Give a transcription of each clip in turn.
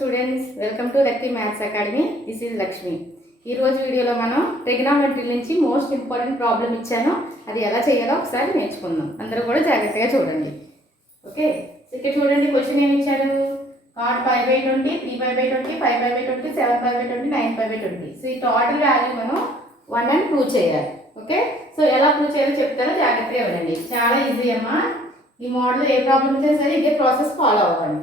Students, welcome to lucky maths academy. This is Lakshmi. ఈ రోజు వీడియోలో మనం ట్రిగ్నామెట్రీ నుంచి మోస్ట్ ఇంపార్టెంట్ ప్రాబ్లం ఇచ్చాను. అది ఎలా చేయాలో ఒకసారి నేర్చుకుందాం. అందరూ కూడా జాగ్రత్తగా చూడండి. ఓకే, ఇక్కడ చూడండి, క్వశ్చన్ ఏమి ఇచ్చాడు? cot 5/20, 3/20, 5/20, 7/20, 9/20. సో ఈ టోటల్ వాల్యూ మనం 1 అని ప్రూవ్ చేయాలి. ఓకే, సో ఎలా ప్రూవ్ చేయాలో చెప్తారో జాగ్రత్తగా వినండి. చాలా ఈజీ అమ్మా. ఈ మోడల్ ఏ ప్రాబ్లం ఇచ్చినా సరే ఇదే ప్రాసెస్ ఫాలో అవ్వండి.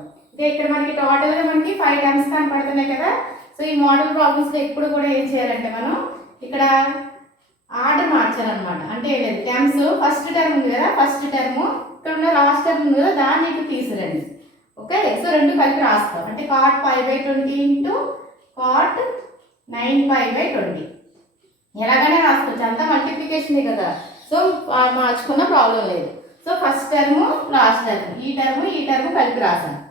ఇక్కడ మనకి టోటల్గా మనకి 5 టర్మ్స్ కనపడుతున్నాయి కదా. సో ఈ మోడల్ ప్రాబ్లమ్స్లో ఎప్పుడు కూడా ఏం చేయాలంటే మనం ఇక్కడ ఆర్డర్ మార్చాలన్నమాట. అంటే ఏం లేదు, టర్మ్స్ ఫస్ట్ టర్మ్ ఉంది కదా, ఫస్ట్ టర్మ్ ఇక్కడ ఉన్న లాస్ట్ టర్మ్ ఉంది కదా, దాన్ని ఇటు తీసిరండి. ఓకే, సో రెండు కలిపి రాస్తాం. అంటే cot 5/20 ఇంటూ cot 9/20 ఎలాగైనా రాసుకోవచ్చు, అంతా మల్టిప్లికేషన్ కదా. సో మార్చుకున్న ప్రాబ్లం లేదు. So first term last term, ఈ టర్మ్ కలిపి రాసాను.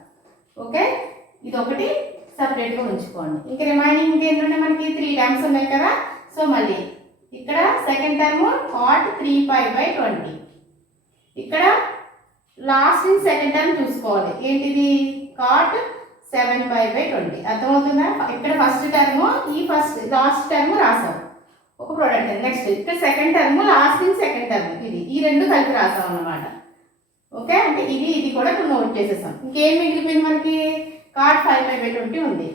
ఓకే, ఇది ఒకటి సపరేట్గా ఉంచుకోండి. ఇంకా రిమైనింగ్ ఇంకేంటంటే మనకి 3 టర్మ్స్ ఉన్నాయి కదా. సో మళ్ళీ ఇక్కడ సెకండ్ టర్మ్ cot 3/20, ఇక్కడ లాస్ట్ ఇన్ సెకండ్ టర్మ్ చూసుకోవాలి. ఏంటిది? cot 7/20. అర్థమవుతుందా? ఇక్కడ ఫస్ట్ టర్మ్, ఈ లాస్ట్ టర్మ్ రాసాం ఒక ప్రోడక్ట్. నెక్స్ట్ ఇక్కడ second term, last in second term, ఈ రెండు కలిపి రాసాం అన్నమాట. ఓకే, అంటే ఇది కూడా ఇప్పుడు నోట్ చేసేసాం. ఇంకేం మిగిలిపోయింది మనకి? cot 5/20 ఉంది,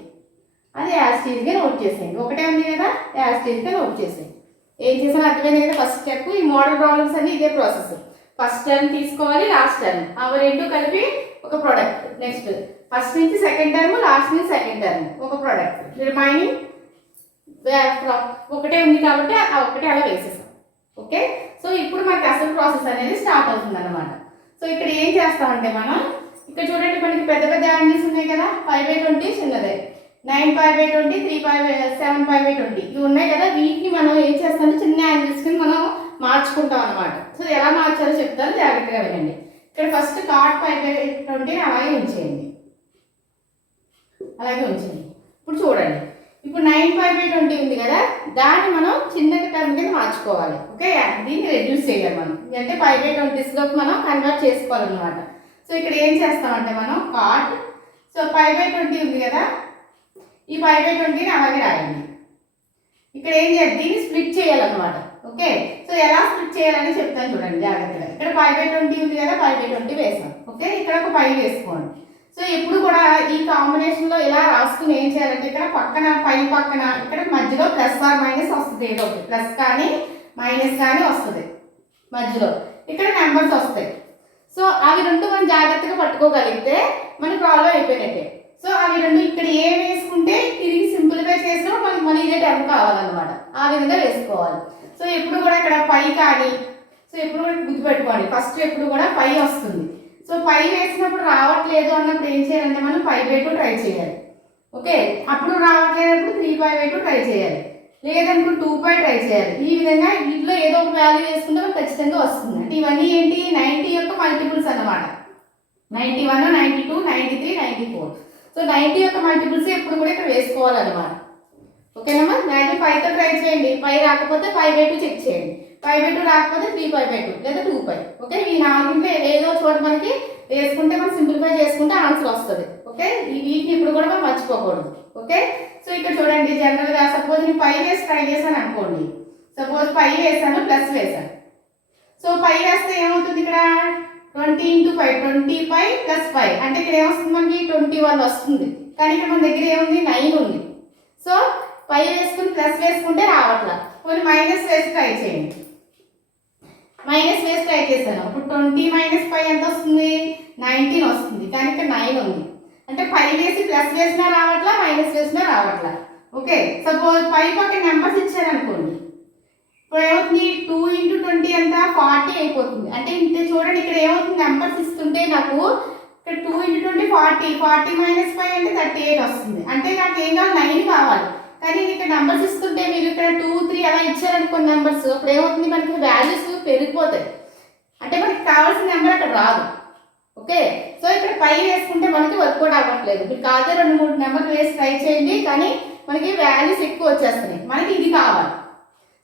అది యాస్టీజ్గా నోట్ చేసేయండి. ఒకటే ఉంది కదా, యాస్టీజ్గా నోట్ చేసేయండి. ఏం చేసామో అర్థమైంది కదా. ఫస్ట్ స్టెప్, ఈ మోడల్ ప్రాబ్లమ్స్ అన్ని ఇదే ప్రాసెస్. ఫస్ట్ టర్మ్ తీసుకోవాలి, లాస్ట్ టర్మ్, అవి రెండు కలిపి ఒక ప్రోడక్ట్. నెక్స్ట్ ఫస్ట్ నుంచి సెకండ్ టర్మ్, లాస్ట్ నుంచి సెకండ్ టర్మ్ ఒక ప్రోడక్ట్. రిమైనింగ్ ఒకటే ఉంది కాబట్టి ఆ ఒకటే అలా వేసేసాం. ఓకే, సో ఇప్పుడు మనకి అసలు ప్రాసెస్ అనేది స్టార్ట్ అవుతుంది అన్నమాట. సో ఇక్కడ ఏం చేస్తామంటే మనం ఇక్కడ చూడండి, మనకి పెద్ద పెద్ద యాంగిల్స్ ఉన్నాయి కదా. 5/20 చిన్నదే, 9/20, 7/20 ఇవి ఉన్నాయి కదా. వీటిని మనం ఏం చేస్తామంటే చిన్న యాంగిల్స్ కింద మనం మార్చుకుంటాం అనమాట. సో ఎలా మార్చాలో చెప్తాను, జాగ్రత్తగా వినండి. ఇక్కడ ఫస్ట్ cot 5/20 అలాగే ఉంచేయండి. ఇప్పుడు చూడండి, ఇప్పుడు 9/20 ఉంది కదా, దాన్ని మనం చిన్న టర్మ్ కింద మార్చుకోవాలి. ఓకే, దీన్ని రెడ్యూస్ చేయాలి మనం. అంటే 5/20 మనం కన్వర్ట్ చేసుకోవాలన్నమాట. సో ఇక్కడ ఏం చేస్తామంటే మనం cot, సో 5/20 ఉంది కదా, ఈ 5/20 అలాగే రాయండి. ఇక్కడ ఏం చేయాలి? దీన్ని స్ప్లిట్ చేయాలన్నమాట. ఓకే, సో ఎలా స్ప్లిట్ చేయాలని చెప్తాను చూడండి జాగ్రత్తగా. ఇక్కడ 5/20 ఉంది కదా, 5/20 వేసాం. ఓకే, ఇక్కడ ఒక 5 వేసుకోండి. సో ఎప్పుడు కూడా ఈ కాంబినేషన్లో ఇలా రాసుకుని ఏం చేయాలంటే ఇక్కడ పక్కన పక్కన ఇక్కడ మధ్యలో ప్లస్ ఆర్ మైనస్ వస్తుంది. ఏదో ఒకటి ప్లస్ కానీ మైనస్ కానీ వస్తుంది మధ్యలో. ఇక్కడ నెంబర్స్ వస్తాయి. సో అవి రెండు మనం జాగ్రత్తగా పట్టుకోగలిగితే మన ప్రాబ్లం అయిపోయినట్టే. సో అవి రెండు ఇక్కడ ఏం వేసుకుంటే తిరిగి సింపుల్గా చేసినప్పుడు మనకి మళ్ళీ ఇదే టర్మ్ కావాలన్నమాట. ఆ విధంగా వేసుకోవాలి. సో ఎప్పుడు కూడా ఇక్కడ పై కానీ, సో ఎప్పుడు కూడా గుర్తుపెట్టుకోండి, ఫస్ట్ ఎప్పుడు కూడా పై వస్తుంది. సో పై వేసినప్పుడు రావట్లేదు అన్నప్పుడు ఏం చేయాలంటే మనం 5/2 ట్రై చేయాలి. ఓకే, అప్పుడు రావట్లేనప్పుడు 3/2 ట్రై చేయాలి, లేదనుకో 2 ట్రై చేయాలి. ఈ విధంగా వీటిలో ఏదో ఒక వాల్యూ వేసుకుంటే మనకు ఖచ్చితంగా వస్తుంది. అంటే ఇవన్నీ ఏంటి? 90 యొక్క మల్టిపుల్స్ అన్నమాట. 91, 92, 93, 94. సో 90 యొక్క మల్టిపుల్స్ ఎప్పుడు కూడా ఇక్కడ వేసుకోవాలన్నమాట. ఓకేనమ్మా, 95తో ట్రై చేయండి. 5 రాకపోతే 5/2 చెక్ చేయండి. 5/2 రాకపోతే 3/2 లేదా 2. ఓకే, ఈ నాలుగింట్లో ఏదో చోట మనకి వేసుకుంటే మనం సింప్లిఫై చేసుకుంటే ఆన్సర్ వస్తుంది. ఓకే, ఈ వీటిని ఇప్పుడు కూడా మనం మర్చిపోకూడదు. ఓకే, సో ఇక్కడ చూడండి, జనరల్గా సపోజ్ నేను 5 వేసి ట్రై చేశాను అనుకోండి. సపోజ్ 5 వేసాను, ప్లస్ వేసాను. సో 5 వేస్తే ఏమవుతుంది? ఇక్కడ 20 × 5, 25 + 5 అంటే ఇక్కడ ఏమొస్తుంది? మనకి 21 వస్తుంది. కానీ ఇక్కడ మన దగ్గర ఏముంది? 9 ఉంది. సో 5 వేసుకుని ప్లస్ వేసుకుంటే రావట్లా. కొన్ని మైనస్ వేసి ట్రై చేయండి. మైనస్ వేసి ట్రై చేశాను. ఇప్పుడు 20 - 5 ఎంత వస్తుంది? 19 వస్తుంది. కానీ ఇక్కడ 9 ఉంది. అంటే 5 వేసి ప్లస్ వేసినా రావట్లా, మైనస్ వేసినా రావట్లా. ఓకే, సపోజ్ 5 పక్కన నెంబర్స్ ఇచ్చారనుకోండి. ఇప్పుడు ఏమవుతుంది? 2 × 20 ఎంత? 40 అయిపోతుంది. అంటే ఇంత చూడండి, ఇక్కడ ఏమవుతుంది? నెంబర్స్ ఇస్తుంటే నాకు ఇక్కడ 2 × 20 40, 40 - 5 అంటే 38 వస్తుంది. అంటే నాకు ఏం కావాలి? 9 కావాలి. కానీ ఇక్కడ నెంబర్స్ ఇస్తుంటే మీరు ఇక్కడ 2, 3 అలా ఇచ్చారనుకోండి నెంబర్స్, అప్పుడు ఏమవుతుంది? మనకి వాల్యూస్ పెరిగిపోతాయి. అంటే మనకి కావాల్సిన నెంబర్ అక్కడ రాదు. ఓకే, సో ఇక్కడ 5 వేసుకుంటే మనకి వర్కౌట్ అవ్వట్లేదు. మీరు కాదే 2-3 నెంబర్లు వేసి ట్రై చేయండి, కానీ మనకి వాల్యూస్ ఎక్కువ వచ్చేస్తున్నాయి. మనకి ఇది కావాలి.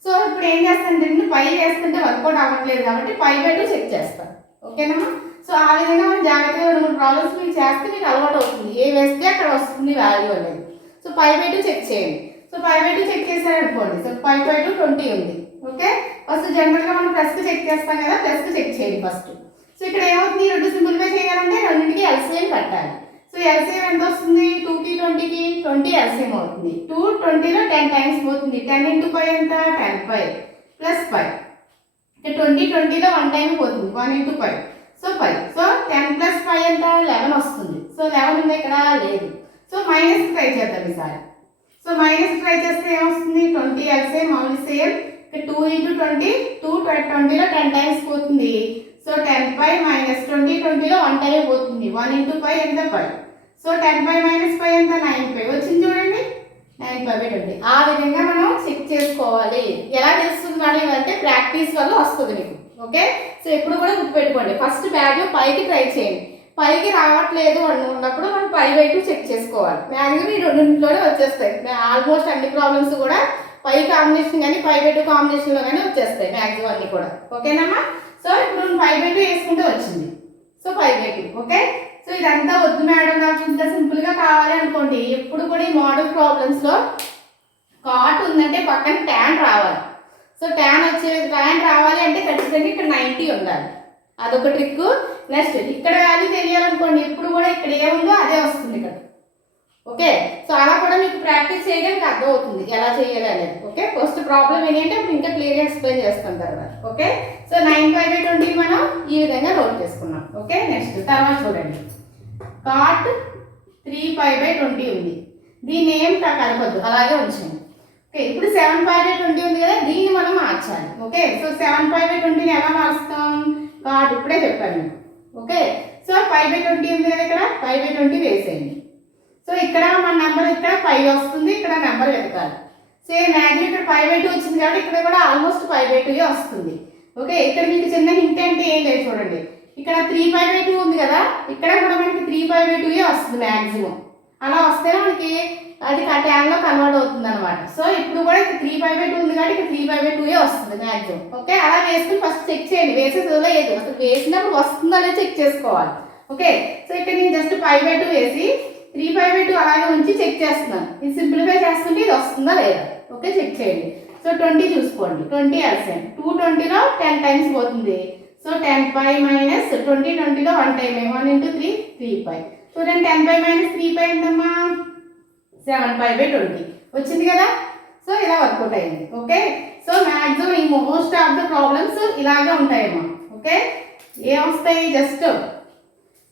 సో ఇప్పుడు ఏం చేస్తాను? 5 వేసుకుంటే వర్కౌట్ అవ్వట్లేదు కాబట్టి 5/2 చెక్ చేస్తాను. ఓకేనమ్మా. సో ఆ విధంగా మనం జాగ్రత్తగా 2-3 ప్రాబ్లమ్స్ మీరు చేస్తే మీకు అలవాటు అవుతుంది. ఏ వేస్తే అక్కడ వస్తుంది వాల్యూ అనేది. సో 5/2 చెక్ చేయండి. సో 5/2 చెక్ చేశారనుకోండి. సో 5/2 20 ఉంది. ఓకే, ఫస్ట్ జనరల్గా మనం ప్లస్కి చెక్ చేస్తాం కదా, ప్లస్కి చెక్ చేయండి ఫస్ట్. సో ఇక్కడ ఏమవుతుంది, 2 సింపుల్గా చేయాలంటే రెండింటికి ఎల్సిఎం కట్టాలి. సో ఎల్సిఎం ఎంత వస్తుంది, 2కి 20కి 20 ఎల్సిఎం అవుతుంది. 2 20లో 10 టైమ్స్ పోతుంది. 10 × 5 ఎంత, 10/5 + 5. ఇక్కడ 20 20లో 1 టైం పోతుంది, 1 × 5. సో 5. సో 10 + 5 ఎంత, 11 వస్తుంది. సో 11 ఉంది ఇక్కడ లేదు. సో మైనస్ ట్రై చేద్దాం ఈసారి. సో మైనస్ ట్రై చేస్తే ఏమొస్తుంది, 20 ఎల్సిఎం మౌలి సేమ్. 2 × 20 2 20లో 10 టైమ్స్ పోతుంది. సో 10/5 - 20 20లో 1 టైం పోతుంది. 1 × 5 ఎంత, 5. సో 10/5 - 5 ఎంత, 9/5 వచ్చింది చూడండి. 9/5/20. ఆ విధంగా మనం చెక్ చేసుకోవాలి. ఎలా తెలుస్తుంది మేడం అంటే ప్రాక్టీస్ వల్ల వస్తుంది మీకు. ఓకే, సో ఎప్పుడు కూడా గుర్తుపెట్టుకోండి, ఫస్ట్ బ్యాగ్ పైకి ట్రై చేయండి. పైకి రావట్లేదు అన్నప్పుడు మనం 5/2 చెక్ చేసుకోవాలి. మ్యాక్సిమం ఈ రెండింటిలోనే వచ్చేస్తాయి. ఆల్మోస్ట్ అన్ని ప్రాబ్లమ్స్ కూడా పై కాంబినేషన్ కానీ 5/2 కాంబినేషన్లో కానీ వచ్చేస్తాయి మ్యాక్సిమం అన్ని కూడా. ఓకేనమ్మా, సో ఇప్పుడు 5/2 వేసుకుంటే వచ్చింది. సో 5/2. ఓకే, సో ఇదంతా వద్దు మేడం నాకు ఇంత సింపుల్గా కావాలి అనుకోండి, ఎప్పుడు కూడా ఈ మోడల్ ప్రాబ్లమ్స్లో కాట్ ఉందంటే పక్కన ట్యాన్ రావాలి. సో ట్యాన్ రావాలి అంటే ఖచ్చితంగా ఇక్కడ 90 ఉండాలి. అదొక ట్రిక్. నెక్స్ట్ ఇక్కడ వాల్యూ తెలియాలనుకోండి, ఇప్పుడు కూడా ఇక్కడ ఏముందో అదే వస్తుంది ఇక్కడ. ఓకే, సో అలా కూడా మీకు ప్రాక్టీస్ చేయడం మీకు అర్థం అవుతుంది ఎలా చేయాలి అనేది. ఓకే, ఫస్ట్ ప్రాబ్లం ఏంటంటే అప్పుడు ఇంకా క్లియర్గా ఎక్స్ప్లెయిన్ చేస్తాం తర్వాత. ఓకే, సో 9/5/20 మనం ఈ విధంగా నోట్ చేసుకున్నాం. ఓకే, నెక్స్ట్ తర్వాత చూడండి, కాట్ 3/5/20 ఉంది. దీన్ని ఏం కలపద్దు, అలాగే ఉంచండి. ఓకే, ఇప్పుడు 7/5/20 ఉంది కదా, దీన్ని మనం మార్చాలి. ఓకే, సో 7/5/20ని ఎలా మార్చుతాం, కాట్ ఇప్పుడే చెప్పాను మీకు. ఓకే, సో 5/20 ఉంది కదా, ఇక్కడ 5/20 వేసేయండి. సో ఇక్కడ మన నెంబర్ ఇక్కడ 5 వస్తుంది, ఇక్కడ నెంబర్ వెతకాలి. సేమ్ మ్యాగ్ని ఇక్కడ 5/2 వచ్చింది కాబట్టి ఇక్కడ కూడా ఆల్మోస్ట్ 5/2 వస్తుంది. ఓకే, ఇక్కడ మీకు చిన్న హింట్ అంటే ఏం లేదు చూడండి, ఇక్కడ 3/2 ఉంది కదా, ఇక్కడ కూడా మనకి 3/2 వస్తుంది మ్యాక్సిమం. అలా వస్తే మనకి అది ట్యాన్లో కన్వర్ట్ అవుతుంది అనమాట. సో ఇప్పుడు కూడా ఇక్కడ 3/2 ఉంది కాబట్టి ఇక్కడ 3/2 వస్తుంది మ్యాక్సిమం. ఓకే, అలా వేసుకుని ఫస్ట్ చెక్ చేయండి. వేసేది లేదు, అసలు వేసినప్పుడు వస్తుందో లేదో చెక్ చేసుకోవాలి. ఓకే, సో ఇక్కడ నేను జస్ట్ 5/2 వేసి 3/2 అలాగే ఉంచి చెక్ చేస్తున్నాను. ఇది సింప్లిఫై చేస్తుంటే ఇది వస్తుందా లేదా. ఓకే, చెక్ చేయండి. సో 20 చూసుకోండి, 20 ఎల్సిఎం 2 20లో 10 టైమ్స్ పోతుంది. So 10/5 - 20 20లో 1 time 1 × 3 3/5. చూడండి 10/5 - 3/5 ఎంతమ్మా, 7/5/20 వచ్చింది కదా. సో ఇలా వర్కౌట్ అయింది. ఓకే, సో మ్యాక్సిమం ఈ మోస్ట్ ఆఫ్ ద ప్రాబ్లమ్స్ ఇలాగే ఉంటాయమ్మా. ఓకే, ఏమొస్తాయి, జస్ట్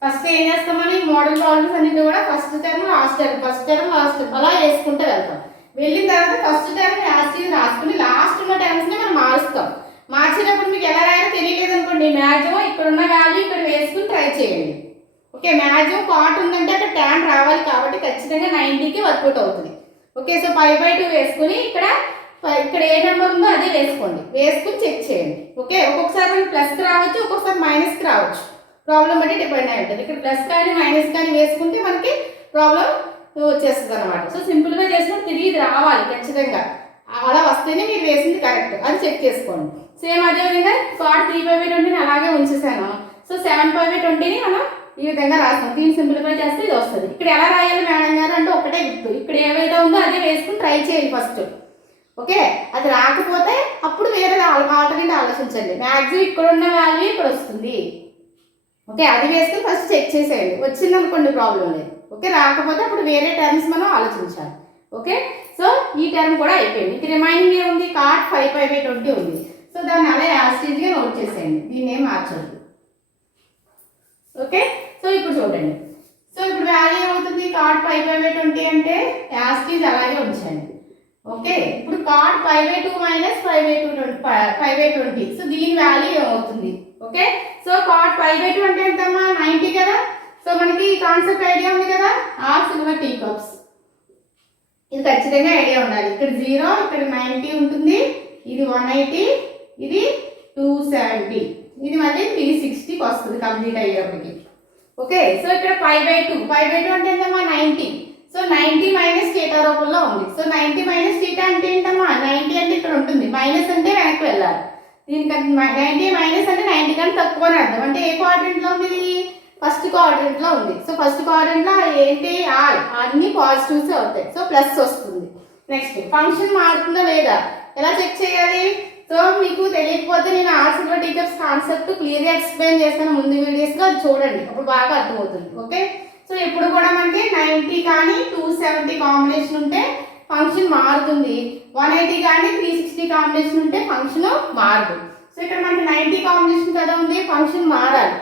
ఫస్ట్ ఏం చేస్తామని మోడల్ ప్రాబ్లమ్స్ అన్నిటి కూడా first term last term, first term last term అలా వేసుకుంటూ వెళ్తాం. వెళ్ళిన తర్వాత ఫస్ట్ టర్మ్ లాస్ట్ రాసుకుని లాస్ట్ ఉన్న టర్మ్స్ని మనం మారుస్తాం. మార్చేటప్పుడు మీకు ఎలా రాయాలో తెలియలేదు అనుకోండి, మ్యాక్సిమం ఇక్కడ ఉన్న వాల్యూ ఇక్కడ వేసుకుని ట్రై చేయండి. ఓకే, మ్యాక్సిమం కాట్ ఉందంటే అక్కడ ట్యాన్ రావాలి కాబట్టి ఖచ్చితంగా 90కి వర్కౌట్ అవుతుంది. ఓకే, సో 5/2 వేసుకుని ఇక్కడ ఏ నెంబర్ ఉందో అదే వేసుకోండి, వేసుకుని చెక్ చేయండి. ఓకే, ఒక్కొక్కసారి మనకి ప్లస్కి రావచ్చు, ఒక్కొక్కసారి మైనస్కి రావచ్చు, ప్రాబ్లం బట్టి డిపెండ్ అయి ఉంటుంది. ఇక్కడ ప్లస్ కానీ మైనస్ కానీ వేసుకుంటే మనకి ప్రాబ్లం వచ్చేస్తుంది అనమాట. సో సింపుల్గా చేసినప్పుడు తిరిగి ఇది రావాలి ఖచ్చితంగా, అలా వస్తేనే మీరు వేసింది కరెక్ట్, అది చెక్ చేసుకోండి. సేమ్ అదేవిధంగా కాట్ 3/5/20 అలాగే ఉంచేసాను. సో 7/5/20ని మనం ఈ విధంగా రాస్తాం. దీన్ని సింప్లిఫై చేస్తే ఇది వస్తుంది. ఇక్కడ ఎలా రాయాలి మేడం గారు అంటే ఒకటే గుర్తు, ఇక్కడ ఏవైతే ఉందో అదే వేసుకుని ట్రై చేయండి ఫస్ట్. ఓకే, అది రాకపోతే అప్పుడు వేరే ఆల్టర్నేట్ ఆలోచించండి. మ్యాక్సిమం ఇక్కడ ఉన్న వాల్యూ ఇక్కడ వస్తుంది. ఓకే, అది వేసుకుని ఫస్ట్ చెక్ చేసేయండి, వచ్చింది అనుకోండి ప్రాబ్లం లేదు. ఓకే, రాకపోతే అప్పుడు వేరే టర్మ్స్ మనం ఆలోచించాలి. ఓకే, సో ఈ టర్మ్ కూడా అయిపోయింది. ఇది రిమైనింగ్ ఏముంది, కాట్ 5/5/20 ఉంది. సో దాన్ని అలా యాస్టీజ్గా నోట్ చేసేయండి, దీన్ని ఏం మార్చొద్దు. ఓకే, సో ఇప్పుడు చూడండి, సో ఇప్పుడు వాల్యూ ఏమవుతుంది, కాట్ 5/5/20 అంటే యాస్టీజ్ అలాగే ఉంచండి. ఓకే, ఇప్పుడు కాట్ 5/2 - 5/20. సో దీని వాల్యూ ఏమవుతుంది. ఓకే, సో కాట్ 5/2 అంటే ఎంతమ్మా, 90 కదా. సో మనకి కాన్సెప్ట్ ఐడియా ఉంది కదా, హాఫ్ సిల్వర్ టీ కప్స్, ఇది ఖచ్చితంగా ఐడియా ఉండాలి. ఇక్కడ 0, ఇక్కడ 90 ఉంటుంది, ఇది 180, ఇది 270, ఇది మళ్ళీ 360కి వస్తుంది కంప్లీట్ అయ్యేప్పటికి. ఓకే, సో ఇక్కడ 5/2 అంటే ఎంతమ్మా, 90. సో 90 మైనస్ θ రూపంలో ఉంది. సో 90 మైనస్ θ అంటే ఏంటమ్మా, 90 అంటే ఇక్కడ ఉంటుంది, మైనస్ అంటే వెనక్కి వెళ్ళాలి. దీనికి 90 మైనస్ అంటే 90 కంటే తక్కువ అని అర్థం. అంటే ఏ క్వాడ్రంట్లో ఉంది ఇది? ఫస్ట్ క్వాడ్రంట్లో ఉంది. సో ఫస్ట్ క్వాడ్రంట్లో ఏంటి? ఆల్ అన్ని పాజిటివ్స్ అవుతాయి. సో ప్లస్ వస్తుంది. నెక్స్ట్ ఫంక్షన్ మారుతుందా లేదా ఎలా చెక్ చేయాలి? సో మీకు తెలియకపోతే నేను ఆర్సిలో టీచర్స్ కాన్సెప్ట్ క్లియర్గా ఎక్స్ప్లెయిన్ చేస్తాను ముందు వీడియోస్లో, అది చూడండి, అప్పుడు బాగా అర్థమవుతుంది. ఓకే, సో ఇప్పుడు కూడా మనకి 90 కానీ 270 కాంబినేషన్ ఉంటే ఫంక్షన్ మారుతుంది. 180 కానీ 360 కాంబినేషన్ ఉంటే ఫంక్షన్ మారదు. సో ఇక్కడ మనకి 90 కాంబినేషన్ కదా ఉంది, ఫంక్షన్ మారాలి.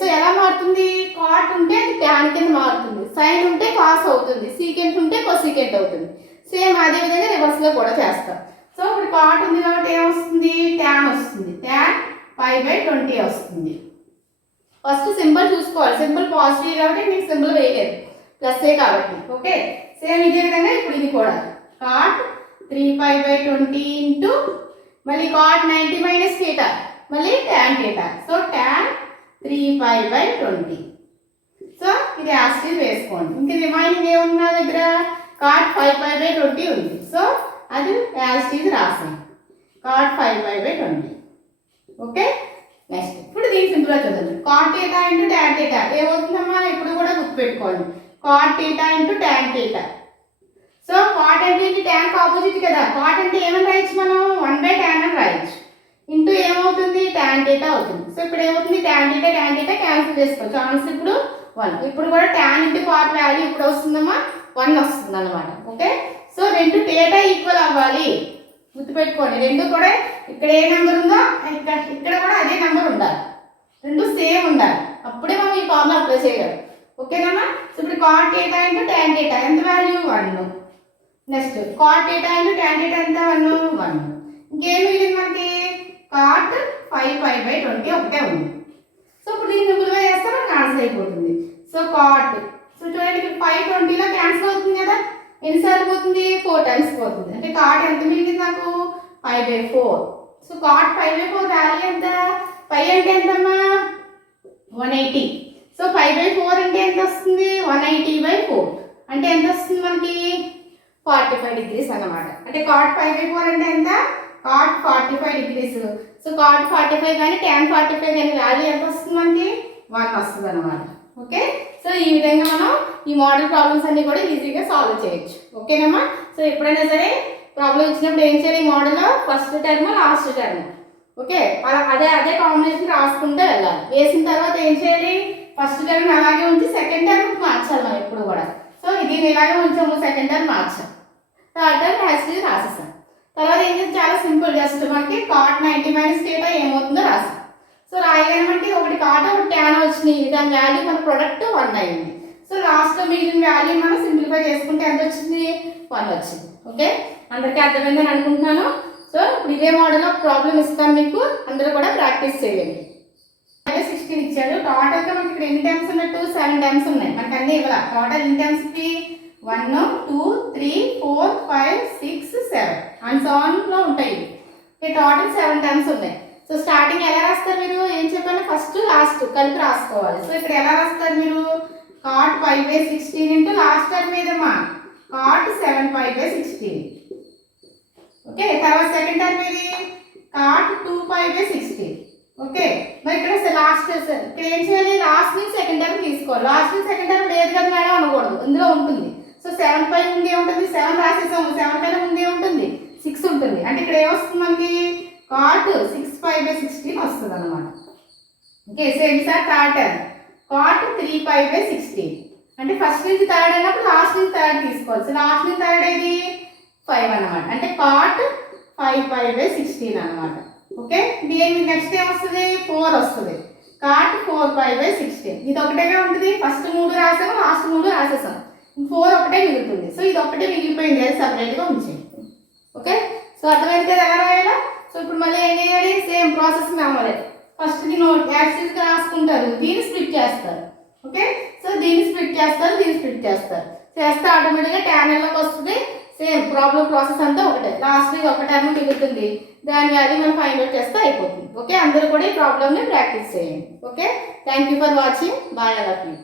సో ఎలా మారుతుంది? కాట్ ఉంటే అది ట్యాన్ కింద మారుతుంది, సైన్ ఉంటే కాస్ అవుతుంది, సీకెంట్ ఉంటే కొసీకెంట్ అవుతుంది. సేమ్ అదే విధంగా రివర్స్లో కూడా చేస్తాం. సో ఇప్పుడు కాట్ ఉంది కాబట్టి ఏమొస్తుంది? ట్యాన్ వస్తుంది. ట్యాన్ 5/20 వస్తుంది. ఫస్ట్ సింబల్ చూసుకోవాలి. సింబల్ పాజిటివ్ కాబట్టి మీకు సింబల్ వేయలేదు, ప్లస్ఏ కాబట్టి. ఓకే, సేమ్ ఇదే విధంగా ఇప్పుడు ఇది కూడా కాట్ 3π/20 ఇంటూ మళ్ళీ కాట్ 90 మైనస్ థీటా మళ్ళీ tan theta. So tan 3π/20. So ఇది యాస్టిల్ వేసుకోండి. ఇంకా రిమైనింగ్ ఏమున్నా దగ్గర కాట్ 5π/20 ఉంది. సో అది యాస్టిల్ రాసాం, కాట్ 5π/20. ఓకే, నెక్స్ట్ ఇప్పుడు దీని సింపుల్గా చూద్దాం. Cot theta into tan theta ఏమవుతుందమ్మా? ఇప్పుడు కూడా గుర్తుపెట్టుకోండి, cot theta into tan theta. So cot అంటే ఇది ట్యాన్ ఆపోజిట్ కదా, కాట్ అంటే ఏమని రాయొచ్చు మనం? 1/tan అని రాయొచ్చు. ఇంటూ ఏమవుతుంది? ట్యాన్ థీటా అవుతుంది. సో ఇప్పుడు ఏమవుతుంది? ట్యాన్ థీటా క్యాన్సిల్ చేసుకోవచ్చు. ఆన్సర్ ఇప్పుడు 1. ఇప్పుడు కూడా ట్యాన్ ఇంటూ కాట్ వాల్యూ ఇప్పుడు వస్తుందమ్మా 1 వస్తుంది అనమాట. ఓకే, సో రెండు థీటా ఈక్వల్ అవ్వాలి, గుర్తుపెట్టుకోండి. రెండు కూడా ఇక్కడ ఏ నెంబర్ ఉందో ఇక్కడ కూడా అదే నెంబర్ ఉండాలి, రెండు సేమ్ ఉండాలి, అప్పుడే మనం ఈ ఫార్ములా అప్లై చేయగలం. ఓకేనమ్మా? సో ఇప్పుడు cot theta into tan theta ఎంత value? 1. Next cot theta into tan theta ఎంత? 1. ఇంకేం మిగిలింది మనకి? కాట్ 5π/20 ఒకటే ఉంది. సో ఇప్పుడు దీన్ని సింపుల్గా చేస్తే మనకు ఆన్సర్ అయిపోతుంది. సో కాట్, సో చూడండి 5/20లో క్యాన్సిల్ అవుతుంది కదా, ఎన్నిసార్లు పోతుంది? 4 టైమ్స్ పోతుంది. అంటే కాట్ ఎంత మిగిలింది నాకు? 5/4. సో కాట్ 5/4 వాల్యూ ఎంత? 5 అంటే ఎంతమ్మా? 180. సో 5/4 అంటే ఎంత వస్తుంది? 180/4 అంటే ఎంత వస్తుంది మనకి? 45 degrees అన్నమాట. అంటే కాట్ 5/4 అంటే ఎంత? Cot 45 degrees. సో కాట్ 45 కానీ tan 45 కానీ వాల్యూ ఎంత వస్తుంది మనకి? 1 వస్తుంది అనమాట. ఓకే, సో ఈ విధంగా మనం ఈ మోడల్ ప్రాబ్లమ్స్ అన్ని కూడా ఈజీగా సాల్వ్ చేయొచ్చు. ఓకేనమ్మా? సో ఎప్పుడైనా సరే ప్రాబ్లం ఇచ్చినప్పుడు ఏం చేయాలి? ఈ మోడల్లో first term last term, okay, అదే కాంబినేషన్ రాసుకుంటూ వెళ్ళాలి. వేసిన తర్వాత ఏం చేయాలి? ఫస్ట్ టర్మ్ అలాగే ఉంచి సెకండ్ టర్మ్ మార్చాలి మనం ఎప్పుడు కూడా. సో దీన్ని ఇలాగే ఉంచాము, సెకండ్ టర్మ్ మార్చాం, థర్డ్ టర్మ్ యాక్చువల్లీ రాసేసాం. తర్వాత ఏం చేసి చాలా సింపుల్, జస్ట్ మనకి కాట్ 90 మైనస్ థీటా ఏమవుతుందో రాసాం. సో రాయగానే మనకి ఒకటి కాట్ ఒకటి ట్యాన్ వచ్చినాయి, దాని వాల్యూ మన ప్రొడక్ట్ 1 అయింది. సో లాస్ట్లో మిగిలిన వాల్యూ మనం సింప్లిఫై చేసుకుంటే ఎంత వచ్చింది? 1 వచ్చింది. ఓకే, అందరికీ అర్థమైందని అనుకుంటున్నాను. సో ఇప్పుడు ఇదే మోడల్లో ప్రాబ్లం ఇస్తాను మీకు, అందరూ కూడా ప్రాక్టీస్ చేయండి. 16 ఇచ్చాడు. టోటల్గా మనకి ఇక్కడ ఎన్ని టైమ్స్ ఉన్నట్టు? 7 టైమ్స్ ఉన్నాయి. మనకి అన్నీ ఇవ్వాలి. టోటల్ ఎన్ని టైమ్స్కి? 1 2 3 4 5 6 7 అండ్ సో ఆన్లో ఉంటాయి. టోటల్ 7 టైమ్స్ ఉన్నాయి. సో స్టార్టింగ్ ఎలా రాస్తారు మీరు? ఏం చెప్పాను? ఫస్ట్ లాస్ట్ కలిపి రాసుకోవాలి. సో ఇక్కడ ఎలా రాస్తారు మీరు? కాట్ 5/16 ఇంటూ లాస్ట్ టర్మ్ ఏదమ్మా? కాట్ 7π/16. ఓకే, తర్వాత సెకండ్ టర్మ్ ఏది? కాట్ 2π/16. ఓకే, మరి ఇక్కడ లాస్ట్ ఇక్కడ ఏం చేయాలి? లాస్ట్ నుంచి సెకండ్ టర్మ్ తీసుకోవాలి. లాస్ట్ నుంచి సెకండ్ టర్మ్ లేదు కదా మేడం అనకూడదు, ఇందులో ఉంటుంది. సో 7π ముందే ఉంటుంది, 7 రాసేసాము, 7 కన్నా ముందే ఉంటుంది, 6 ఉంటుంది. అంటే ఇక్కడ ఏమొస్తుంది మనకి? కాట్ 6π/16 వస్తుంది అనమాట. Okay, same sir third term cot 3π/16. అంటే ఫస్ట్ నుంచి థర్డ్ అయినప్పుడు లాస్ట్ నుంచి థర్డ్ తీసుకోవాలి. సో లాస్ట్ నుంచి థర్డ్ ఏది? 5 అనమాట. అంటే కాట్ 5π/16 అనమాట. ఓకే, దీని నెక్స్ట్ ఏమొస్తుంది? 4 వస్తుంది. కాట్ 4π/16. ఇది ఒకటేగా ఉంటుంది. ఫస్ట్ 3 రాసాము, లాస్ట్ 3 రాసేసాం, 4 ఒకటే మిగులుతుంది. సో ఇది ఒకటే మిగిలిపోయింది, అది సపరేట్గా ఉంచేయండి. ఓకే, సో అర్థమైంది కదా ఎలా రాయాలా? సో ఇప్పుడు మళ్ళీ ఏం చేయాలి? సేమ్ ప్రాసెస్ మామూలే. ఫస్ట్ నోట్ యాక్సిల్గా రాసుకుంటారు, దీన్ని స్ప్లిట్ చేస్తారు. ఓకే, సో దీన్ని స్ప్లిట్ చేస్తారు, దీన్ని స్ప్లిట్ చేస్తారు, చేస్తే ఆటోమేటిక్గా ట్యానల్లోకి వస్తుంది. సేమ్ ప్రాబ్లం ప్రాసెస్ అంతా ఒకటే. లాస్ట్ ఇది ఒక టర్మ్ మిగులుతుంది, దాని వాల్యూ మనం ఫైండ్ అవుట్ చేస్తే అయిపోతుంది. ఓకే, అందరూ కూడా ఈ ప్రాబ్లమ్ని ప్రాక్టీస్ చేయండి. Okay, thank you for watching. Bye, all of you.